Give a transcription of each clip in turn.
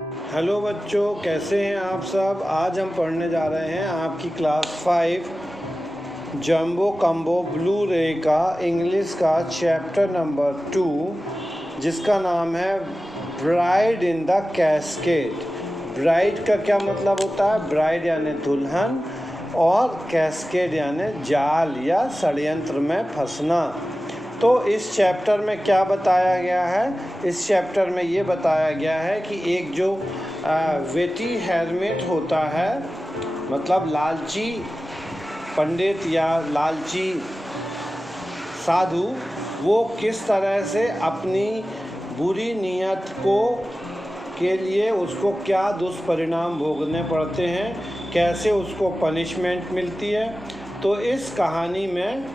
Hello बच्चों, कैसे हैं आप सब। आज हम पढ़ने जा रहे हैं आपकी क्लास 5 जंबो कम्बो ब्लू रे का इंग्लिश का चैप्टर नंबर 2, जिसका नाम है bride in the cascade. Bride का क्या मतलब होता है? ब्राइड यानी दुल्हन, और कैस्केड यानी जाल या षड्यंत्र में फंसना। तो इस चैप्टर में क्या बताया गया है? इस चैप्टर में ये बताया गया है कि एक जो वेटी हेरमिट होता है, मतलब लालची पंडित या लालची साधु, वो किस तरह से अपनी बुरी नीयत के लिए उसको क्या दुष्परिणाम भोगने पड़ते हैं, कैसे उसको पनिशमेंट मिलती है। तो इस कहानी में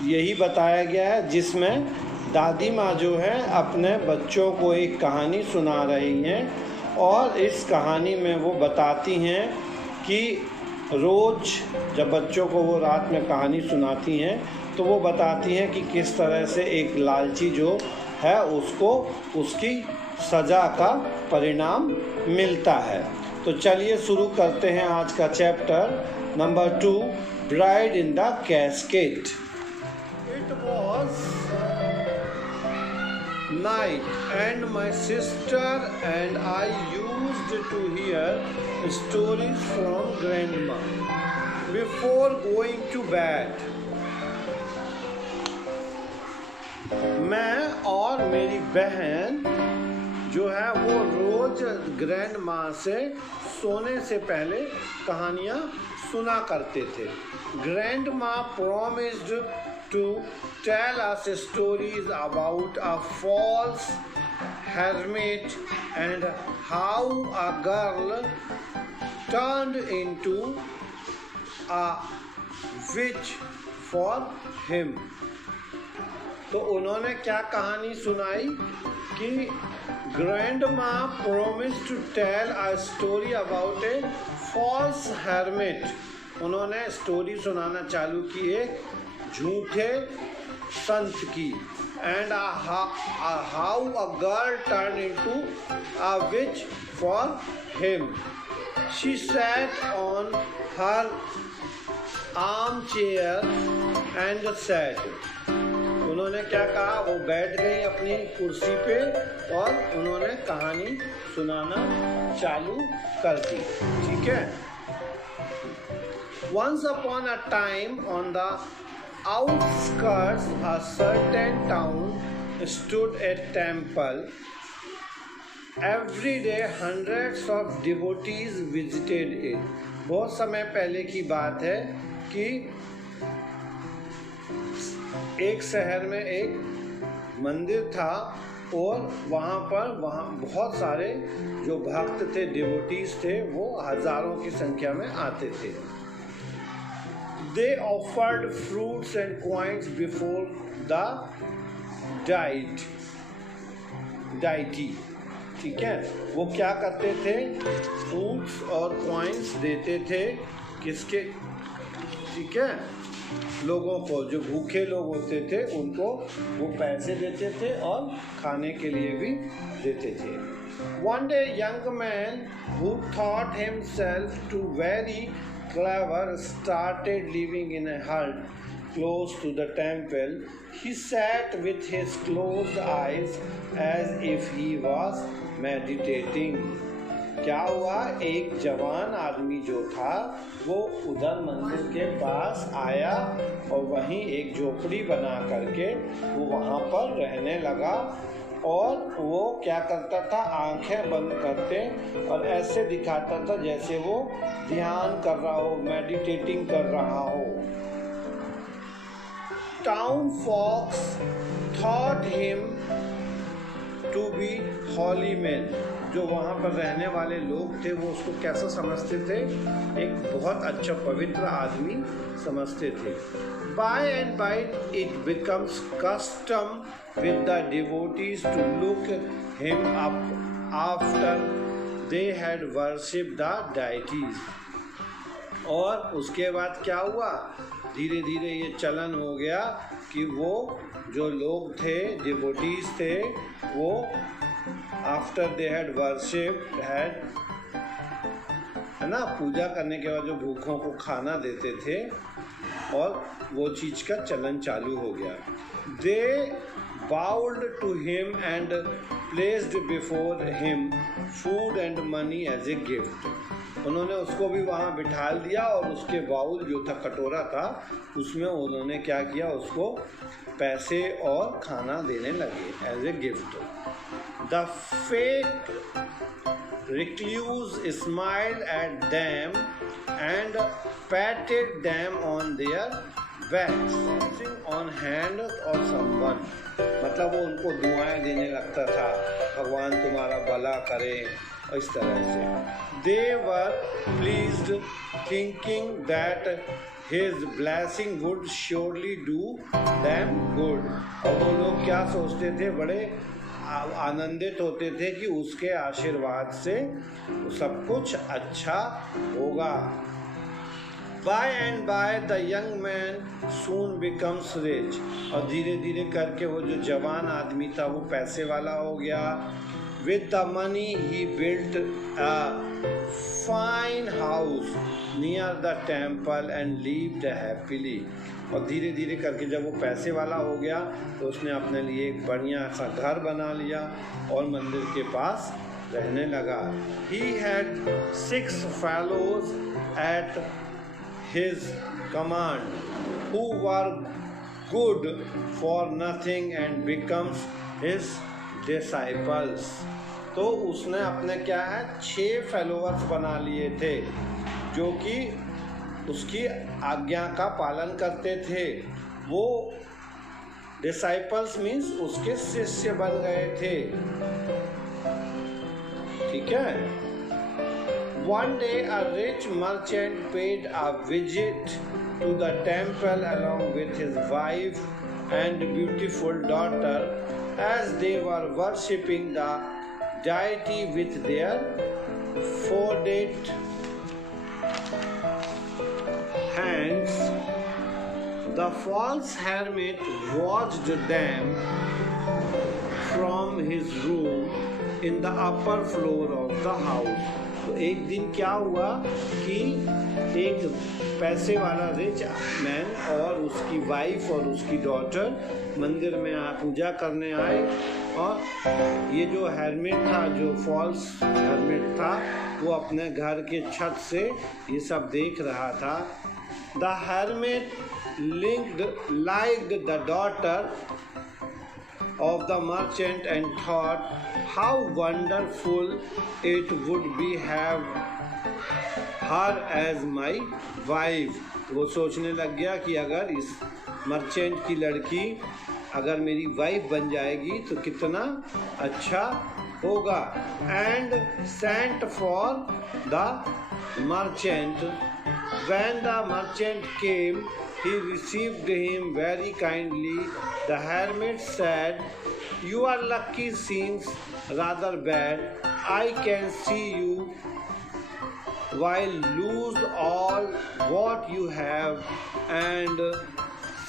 यही बताया गया है, जिसमें दादी माँ जो है अपने बच्चों को एक कहानी सुना रही हैं, और इस कहानी में वो बताती हैं कि रोज़ जब बच्चों को वो रात में कहानी सुनाती हैं तो वो बताती हैं कि किस तरह से एक लालची जो है उसको उसकी सज़ा का परिणाम मिलता है। तो चलिए शुरू करते हैं आज का chapter number 2, bride in the cascade. It was night and my sister and I used to hear stories from grandma before going to bed. मैं और मेरी बहन जो है वो रोज ग्रैंड माँ से सोने से पहले कहानियाँ सुना करते थे। ग्रैंड माँ promised to tell us stories about a false hermit and how a girl turned into a witch for him। तो उन्होंने क्या कहानी सुनाई कि ग्रैंड माँ promised to tell a story about a false hermit। उन्होंने स्टोरी सुनाना चालू की एक झूठे संत की, and how a girl turn into a which for him. She sat on her arm chair and sad. उन्होंने क्या कहा? वो बैठ गई अपनी कुर्सी पे और उन्होंने कहानी सुनाना चालू कर दी। ठीक है। Once upon a time, on the outskirts a certain town stood a temple. Every day hundreds of devotees visited it. बहुत समय पहले की बात है कि एक शहर में एक मंदिर था और वहाँ बहुत सारे जो भक्त थे, डिवोटीज थे, वो हजारों की संख्या में आते थे। They offered fruits and coins before the deity। ठीक है। वो क्या करते थे? फ्रूट्स और कॉइन्स देते थे किसके? ठीक है, लोगों को, जो भूखे लोग होते थे उनको वो पैसे देते थे और खाने के लिए भी देते थे। One day young man who thought himself to very clever started living in a hut close to the temple. He sat with his closed eyes as if he was meditating। क्या हुआ? एक जवान आदमी जो था वो उधर मंदिर के पास आया और वहीं एक झोपड़ी बना करके वो वहाँ पर रहने लगा, और वो क्या करता था? आंखें बंद करते और ऐसे दिखाता था जैसे वो ध्यान कर रहा हो, मेडिटेटिंग कर रहा हो। Town folks thought him to be holy man. जो वहाँ पर रहने वाले लोग थे वो उसको कैसा समझते थे? एक बहुत अच्छा पवित्र आदमी समझते थे। By and by it becomes custom with the devotees to look him up after they had worshipped the deities। और उसके बाद क्या हुआ? धीरे धीरे ये चलन हो गया कि वो जो लोग थे, डिवोटीज थे, वो after they had worshipped had, है ना, पूजा करने के बाद जो भूखों को खाना देते थे और वो चीज का चलन चालू हो गया। दे bowed to him and placed before him food and money as a gift। उन्होंने उसको भी वहाँ बिठा दिया और उसके बाउल जो था, कटोरा था, उसमें उन्होंने क्या किया, उसको पैसे और खाना देने लगे as a gift. The fake recluse smiled at them and patted them on their backs, using on hand or someone, मतलब वो उनको दुआएं देने लगता था, भगवान तुम्हारा भला करे, इस तरह से। They were pleased, thinking that his blessing would surely do them good। और वो लोग क्या सोचते थे, बड़े आनंदित होते थे कि उसके आशीर्वाद से सब कुछ अच्छा होगा। By and by the young man soon becomes rich, और धीरे धीरे करके वो जो जवान आदमी था वो पैसे वाला हो गया। With the money he built a fine house near the temple and lived happily। और धीरे धीरे करके जब वो पैसे वाला हो गया तो उसने अपने लिए एक बढ़िया सा घर बना लिया और मंदिर के पास रहने लगा। He had 6 fellows at his command who were good for nothing and becomes his disciples। तो उसने अपने क्या है 6 फॉलोअर्स बना लिए थे जो कि उसकी आज्ञा का पालन करते थे। वो डिसाइपल्स मीन्स उसके शिष्य बन गए थे, ठीक है। One day a rich merchant paid a visit to the temple along with his wife and beautiful daughter as they were worshipping the deity with their folded hands। The false hermit watched them from his room in the upper floor of the house। तो एक दिन क्या हुआ कि एक पैसे वाला rich man और उसकी वाइफ और उसकी डॉटर मंदिर में पूजा करने आए, और ये जो हेरमिट था, जो फॉल्स हेरमिट था, वो अपने घर के छत से ये सब देख रहा था। The hermit liked the daughter of the merchant and thought how wonderful it would be have her as my wife। वो सोचने लग गया कि अगर इस मर्चेंट की लड़की अगर मेरी वाइफ बन जाएगी तो कितना अच्छा होगा। And sent for the merchant। When the merchant came, he received him very kindly। The hermit said, "You are lucky, seems rather bad. I can see you while lose all what you have, and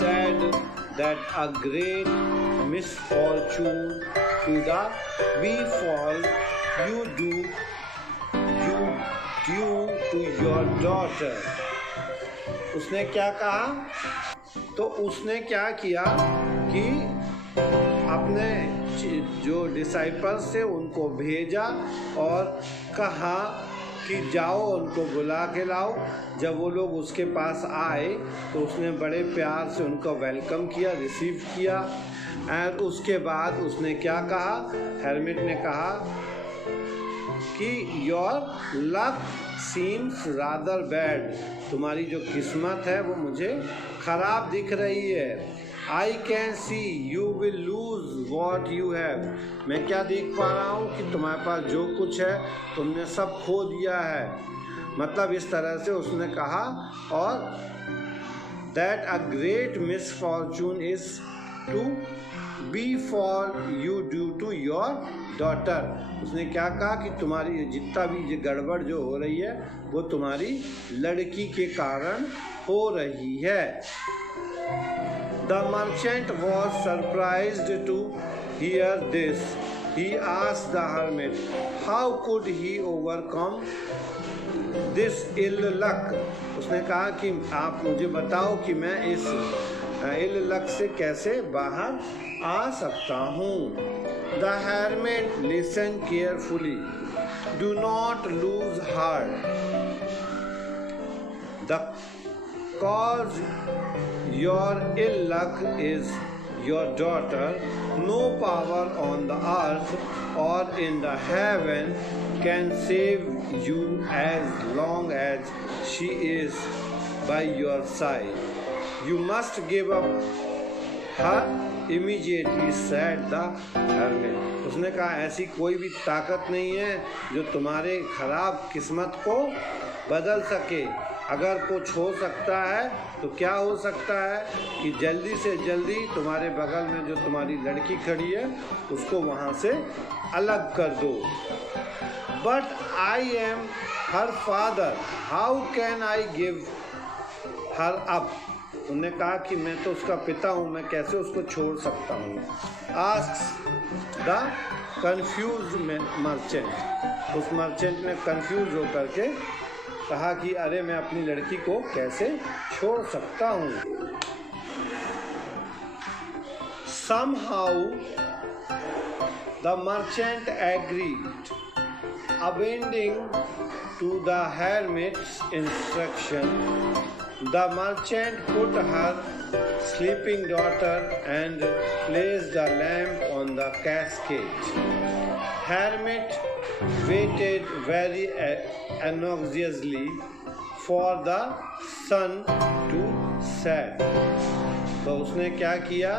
said that a great misfortune to the befall you due to your daughter। उसने क्या कहा, तो उसने क्या किया कि अपने जो डिसाइपल्स थे उनको भेजा और कहा कि जाओ उनको बुला के लाओ। जब वो लोग उसके पास आए तो उसने बड़े प्यार से उनको वेलकम किया, रिसीव किया। और उसके बाद उसने क्या कहा, हेरमिट ने कहा कि your luck seems rather bad, तुम्हारी जो किस्मत है वो मुझे खराब दिख रही है। I can see you will lose what you have, मैं क्या देख पा रहा हूँ कि तुम्हारे पास जो कुछ है तुमने सब खो दिया है। मतलब इस तरह से उसने कहा। और that a great misfortune is to be for you due to your daughter. उसने क्या कहा कि तुम्हारी जितना भी गड़बड़ जो हो रही है वो तुम्हारी लड़की के कारण हो रही है। The merchant was surprised to hear this। he asked the hermit, how could he overcome this ill luck? उसने कहा कि आप मुझे बताओ कि मैं इस ill luck से कैसे बाहर आ सकता हूँ. The hermit listened carefully. Do not lose heart. The cause your ill luck is your daughter. No power on the earth or in the heaven can save you as long as she is by your side. You must give up her immediately, said the hermit. उसने कहा ऐसी कोई भी ताकत नहीं है जो तुम्हारे खराब किस्मत को बदल सके. अगर कुछ हो सकता है तो क्या हो सकता है कि जल्दी से जल्दी तुम्हारे बगल में जो तुम्हारी लड़की खड़ी है उसको वहाँ से अलग कर दो. But I am her father, how can I give her up. उन्होंने कहा कि मैं तो उसका पिता हूँ, मैं कैसे उसको छोड़ सकता हूँ. Asks the confused merchant. उस मर्चेंट ने कंफ्यूज होकर के कहा कि अरे मैं अपनी लड़की को कैसे छोड़ सकता हूँ. Somehow the merchant agreed. Obeying to the hermit's instruction, the merchant put her sleeping daughter and placed the lamp on the cascade. Hermit waited very anxiously for the sun to set. तो उसने क्या किया,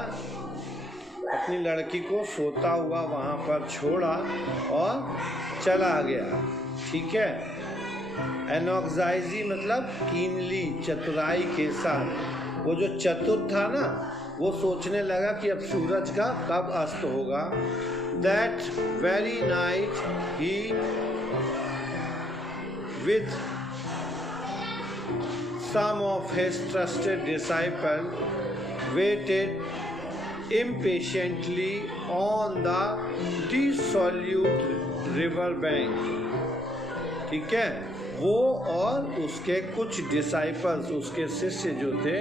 अपनी लड़की को सोता हुआ वहाँ पर छोड़ा और चला गया. ठीक है. एनॉक्साइजी मतलब कीनली, चतुराई के साथ. वो जो चतुर था ना, वो सोचने लगा कि अब सूरज का कब अस्त होगा. That very night he with some of his trusted disciples waited impatiently on the dissolute river bank. ठीक है. वो और उसके कुछ डिसाइपल्स, उसके शिष्य जो थे,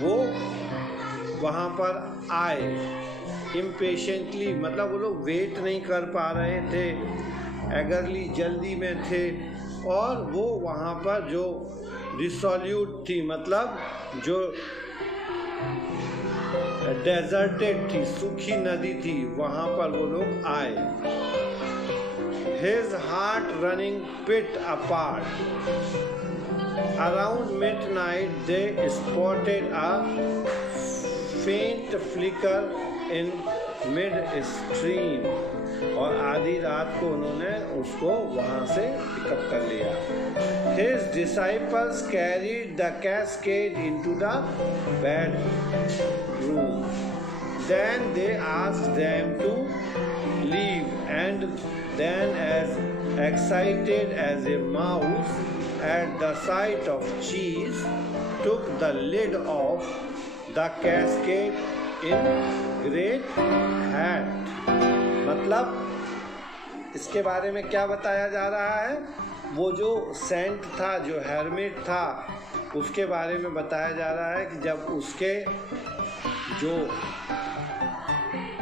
वो वहाँ पर आए. इम्पेशेंटली मतलब वो लोग वेट नहीं कर पा रहे थे, एगरली जल्दी में थे. और वो वहाँ पर जो डिसोल्यूट थी, मतलब जो डेजर्टेड थी, सूखी नदी थी, वहाँ पर वो लोग आए. His heart running pit apart. Around midnight they spotted a faint flicker in mid-stream. और आधी रात को उन्होंने उसको वहाँ से पिकअप कर लिया. His disciples carried the cascade into the bedroom. Then they asked them to leave, and then, as excited as a mouse at the sight of cheese, took the lid off the cascade in great haste. मतलब इसके बारे में क्या बताया जा रहा है, वो जो सेंट था, जो हेर्मिट था, उसके बारे में बताया जा रहा है कि जब उसके जो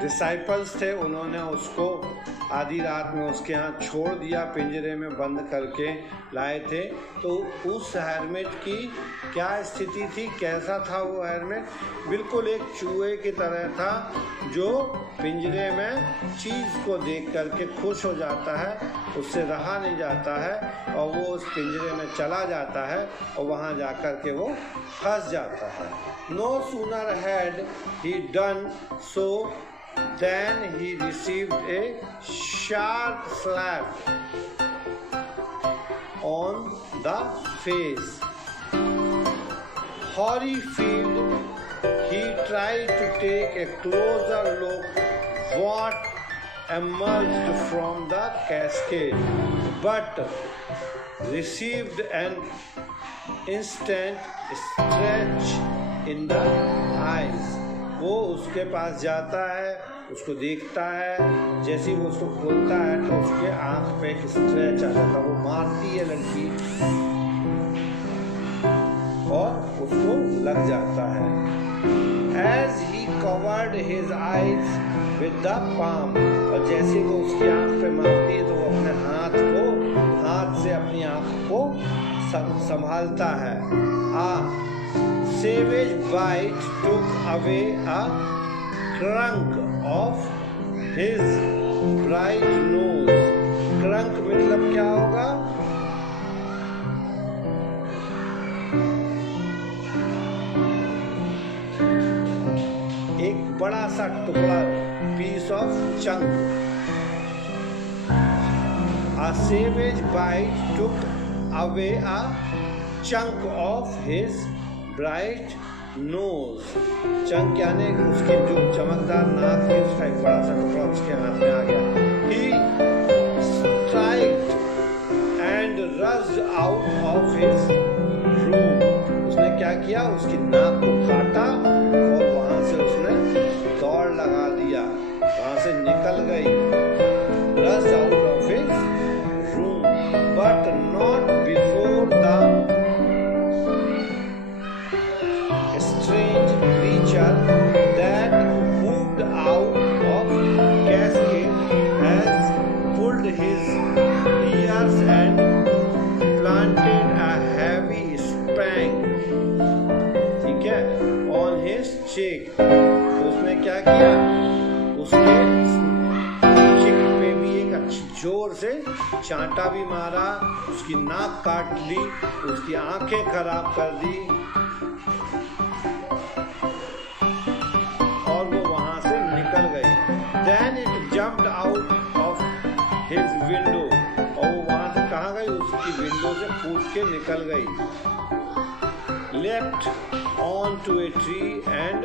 डिसाइपल्स थे उन्होंने उसको आधी रात में उसके यहाँ छोड़ दिया, पिंजरे में बंद करके लाए थे. तो उस हेर्मिट की क्या स्थिति थी, कैसा था वो हेर्मिट? बिल्कुल एक चूहे की तरह था जो पिंजरे में चीज़ को देख करके खुश हो जाता है, उससे रहा नहीं जाता है और वो उस पिंजरे में चला जाता है और वहाँ जा कर के वो फंस जाता है. No sooner had he done so then he received a sharp slap on the face. Horrified, he tried to take a closer look what emerged from the cascade, but received an instant stretch in the eyes. वो उसके पास जाता है उसको देखता है, जैसे ही वो उसको खोलता है तो उसके आँख पे एक स्क्रैच आ जाता है, वो मारती है लड़की और उसको लग जाता है। As he covered his eyes with the palm, और जैसे वो उसकी आँख पे मारती है तो वो अपने हाथ से अपनी आँख को संभालता है। A savage bite took away a crunk of his bright nose. crunk मतलब क्या होगा? एक बड़ा सा टुकड़ा, piece of chunk. A savage bite took away a chunk of his bright nose. Chunk यानी उसकी जो चमकदार नाक थी उसका एक बड़ा सा टुकड़ा उसके हाथ में आ गया। He striked and rushed out of his room. उसने क्या किया? उसकी नाक को काटा और वहां से उसने दौड़ लगा दिया, वहां से निकल गई। Rushed out of his room, but not before the strange creature that moved out of cascade has pulled his ears and planted a heavy spank, ठीक है, on his cheek। तो उसने क्या किया? उसके चिक पे भी एक अच्छी जोर से चांटा भी मारा, उसकी नाक काट दी, उसकी आंखें खराब कर दी और वो वहां से निकल गई। Then it jumped out of his window, और वो वहां से कहाँ गई? उसकी विंडो से कूद के निकल गई। Leapt onto a tree and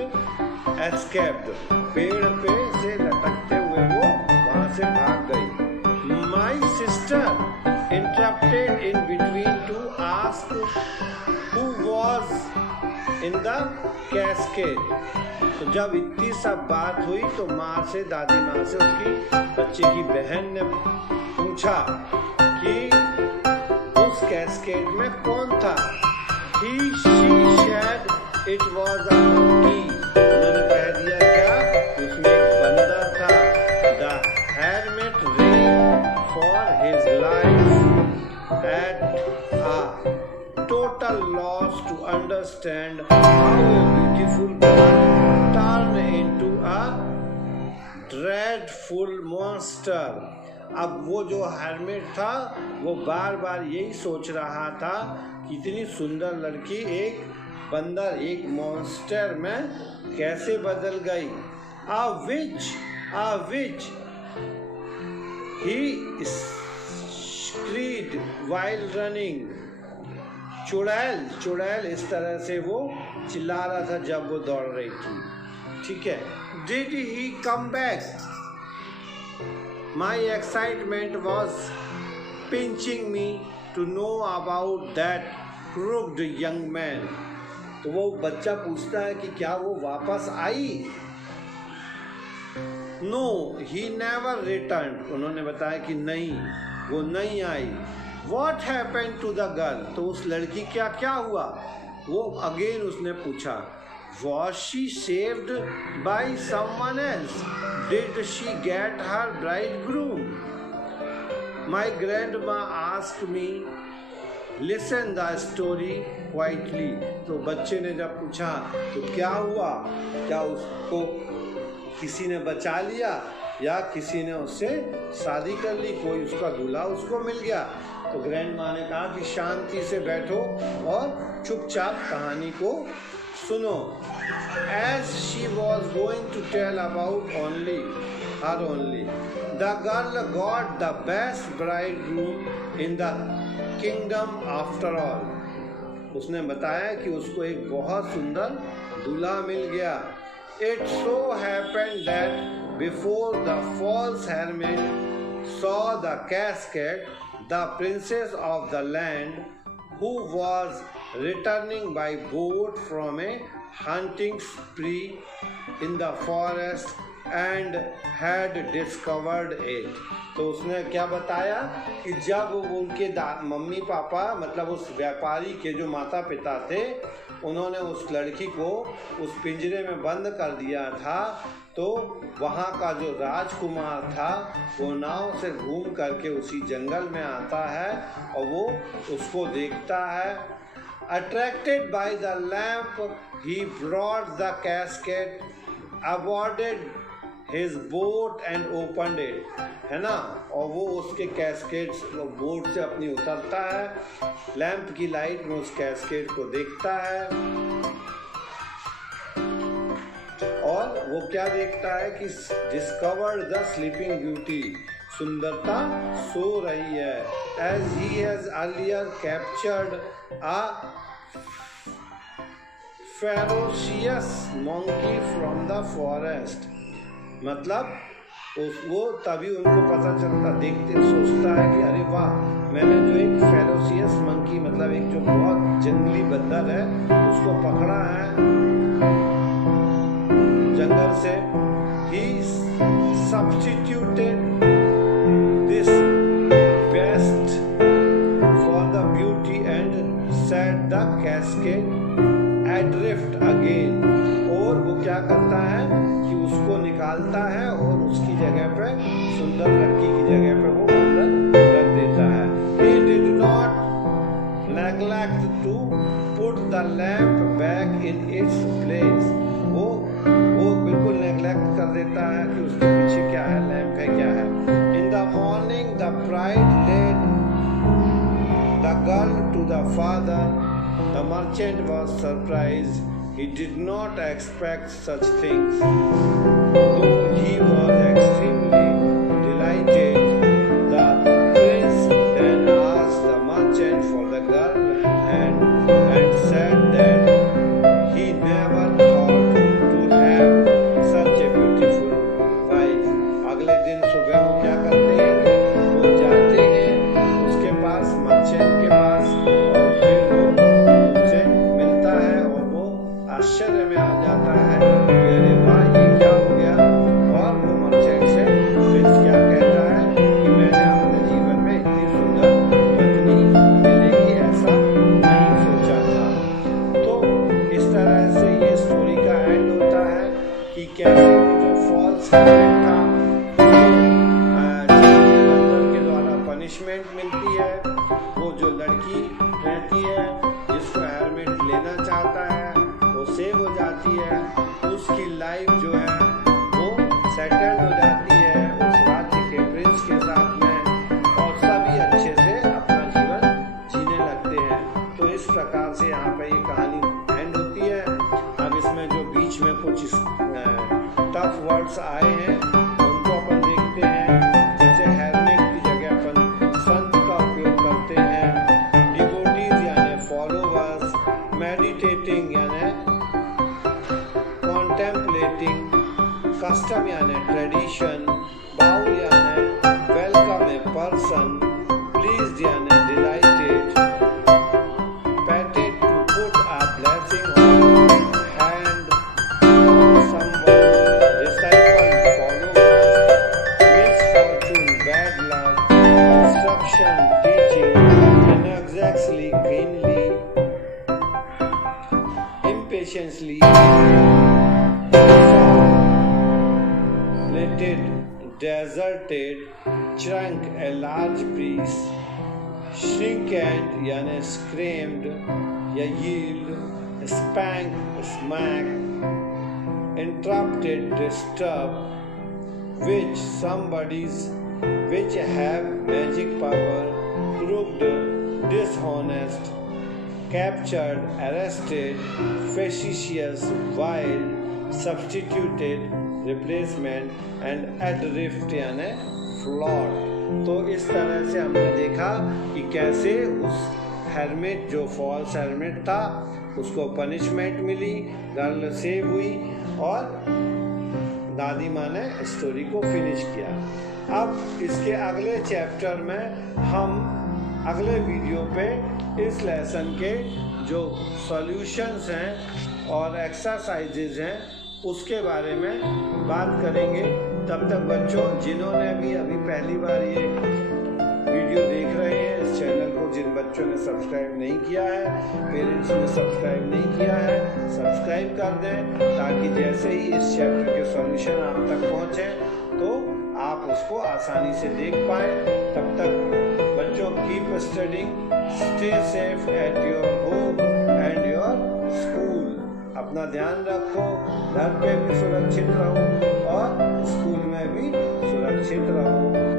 escaped, पेड़ पे से लटकते हुए वो वहां से भाग गई। My sister interrupted in between to ask who was in the cascade. तो जब इतनी सब बात हुई तो दादी माँ से उसकी बच्चे की बहन ने पूछा कि उस कैस्केड में कौन था। She said it was a monkey. उन्होंने कह दिया क्या? उसमें एक बंदर था। The hermit ran for his life at a total loss to understand how a beautiful girl turned into a dreadful monster. अब वो जो hermit था वो बार बार यही सोच रहा था कि इतनी सुंदर लड़की एक बंदर, एक मॉन्स्टर में कैसे बदल गई। A witch, he screamed while running. चुड़ैल इस तरह से वो चिल्ला रहा था जब वो दौड़ रही थी, ठीक है। Did he come back? My excitement was pinching me to know about that crooked young man. तो वो बच्चा पूछता है कि क्या वो वापस आई? No, he never returned. उन्होंने बताया कि नहीं, वो नहीं आई। What happened to the girl? तो उस लड़की क्या हुआ? वो अगेन उसने पूछा। Was she saved by someone else? Did she get her bridegroom? My grandma asked me, listen the story quietly. तो बच्चे ने जब पूछा तो क्या हुआ? क्या उसको किसी ने बचा लिया या किसी ने उससे शादी कर ली, कोई उसका दूल्हा उसको मिल गया? तो ग्रैंड माँ ने कहा कि शांति से बैठो और चुपचाप कहानी को सुनो। As she was going to tell about her only, the girl got the best bridegroom in the kingdom after all. उसने बताया कि उसको एक बहुत सुंदर दूल्हा मिल गया। It so happened that before the false hermit saw the cascade, the princess of the land, who was returning by boat from a hunting spree in the forest, and had discovered it। तो उसने क्या बताया कि जब उनके mummy papa मतलब उस व्यापारी के जो माता पिता थे उन्होंने उस लड़की को उस पिंजरे में बंद कर दिया था, तो वहाँ का जो राजकुमार था वो नाव से घूम करके उसी जंगल में आता है और वो उसको देखता है। Attracted by the lamp, he brought the casket, aboarded his boat and opened it, है ना। और वो उसके कैस्केट बोट से अपनी उतरता है, लैंप की लाइट में उस कैस्केट को देखता है और वो क्या देखता है कि डिस्कवर्ड द स्लीपिंग ब्यूटी, सुंदरता सो रही है। As he has earlier captured a ferocious monkey from the forest, मतलब वो तभी उनको पता चलता, देखते सोचता है कि अरे वाह, मैंने जो एक फेरोशियस मंकी मतलब एक जो बहुत जंगली बंदर है उसको पकड़ा है जंगल से। He substituted this beast for the beauty and set the cascade adrift again। और वो क्या करता है कि उसको निकालता है और उसकी जगह पे सुंदर लड़की की जगह पे वो बंदर रख देता है। He did not neglect to put the lamp back in its place। वो बिल्कुल नेग्लेक्ट कर देता है कि उसके पीछे क्या है, लैंप है क्या है। In the morning the bride led the girl to the father। The merchant was surprised, he did not expect such things, though he was extremely delighted। The prince then asked the merchant for the girl and said that he never thought to have such a beautiful wife। अगले दिन सुबह वो क्या करते हैं, वो जाते हैं उसके पास, मर्चेंट के पास, और फिर वो उनसे मिलता है और वो आश्चर्य में आ जाता है, अरे वाह ये क्या हो गया। और वो मर्चेंट से प्रिंस क्या कहता है कि मैंने अपने जीवन में इतनी सुंदर पत्नी मिलेगी ऐसा नहीं सोचा था। तो इस तरह से ये स्टोरी का एंड होता है कि कैसे वो जो फॉल्स हेर्मिट था बंदर के द्वारा पनिशमेंट मिलती है, वो जो लड़की रहती है जिसको हेर्मिट लेना चाहता है वो सेव हो जाती है, उसकी लाइफ जो है वो सेटल्ड हो जाती है उस राज्य के प्रिंस के साथ में और सभी अच्छे से अपना जीवन जीने लगते हैं। तो इस प्रकार से यहाँ पे ये कहानी एंड होती है। अब इसमें जो बीच में कुछ टफ वर्ड्स आए हैं उनको अपन देखते हैं। जैसे हेर्मिट की जगह अपन संत का उपयोग करते हैं, डिवोटीज यानी फॉलोवर्स, मेडिटेटिंग यानी कॉन्टेम्पलेटिंग, कस्टम यानी ट्रेडिशन, बाउल यानी वेलकम ए पर्सन, प्लीज्ड यानी delighted, patted to put a blessing on hand on someone, disciple followers, misfortune bad luck, instruction teaching, inexactly keenly, impatiently, deserted, chunk a large piece, shrinked यानी screamed या yield, spank, smack, interrupted, disturb, which have magic power, crooked, dishonest, captured, arrested, facetious, vile, substituted, replacement and adrift यानी float. तो इस तरह से हमने देखा कि कैसे उस हेर्मिट जो फॉल्स हेर्मिट था उसको पनिशमेंट मिली, गर्ल सेव हुई और दादी माँ ने स्टोरी को फिनिश किया। अब इसके अगले चैप्टर में हम अगले वीडियो पे इस लेसन के जो सॉल्यूशंस हैं और एक्सरसाइजेज हैं उसके बारे में बात करेंगे। तब तक बच्चों, जिन्होंने अभी पहली बार ये वीडियो देख रहे हैं, इस चैनल को जिन बच्चों ने सब्सक्राइब नहीं किया है, पेरेंट्स ने सब्सक्राइब नहीं किया है, सब्सक्राइब कर दें, ताकि जैसे ही इस चैप्टर के सॉल्यूशन आप तक पहुँचे तो आप उसको आसानी से देख पाए। तब तक बच्चों, keep studying, stay safe at your home and your school. अपना ध्यान रखो, घर पे भी सुरक्षित रहो और स्कूल में भी सुरक्षित रहो।